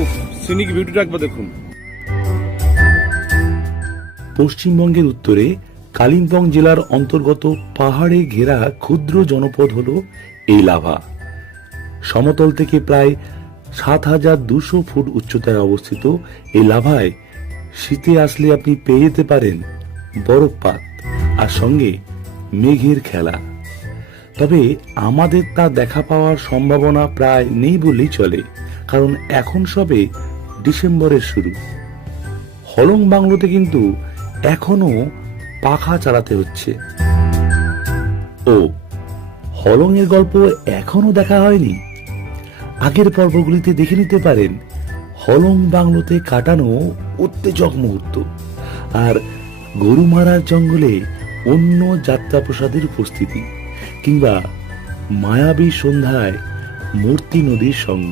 উফ, সিনিক বিউটিটা একবার দেখুন। পশ্চিমবঙ্গের উত্তরে কালিম্পং জেলার অন্তর্গত পাহাড়ে ঘেরা ক্ষুদ্র জনপদ হল এই লাভা। সমতল থেকে প্রায় ৭,২০০ ফুট উচ্চতায় অবস্থিত এই লাভায় শীতে আসলে আপনি পেয়ে যেতে পারেন বরফপাত আর সঙ্গে মেঘের খেলা। তবে আমাদের তা দেখা পাওয়ার সম্ভাবনা প্রায় নেই বললেই চলে, কারণ এখন সবে ডিসেম্বরের শুরু। হলং বাংলোতে কিন্তু এখনো পাখা চালাতে হচ্ছে। ও হলং এর গল্প এখনো দেখা হয়নি? আগের পর্বগুলিতে দেখে নিতে পারেন হলং বাংলোতে কাটানো উত্তেজক মুহূর্ত, আর গরুমারার জঙ্গলে অন্য যাত্রাপ্রসাদের উপস্থিতি, কিংবা মায়াবী সন্ধ্যায় মূর্তি নদীর সঙ্গ।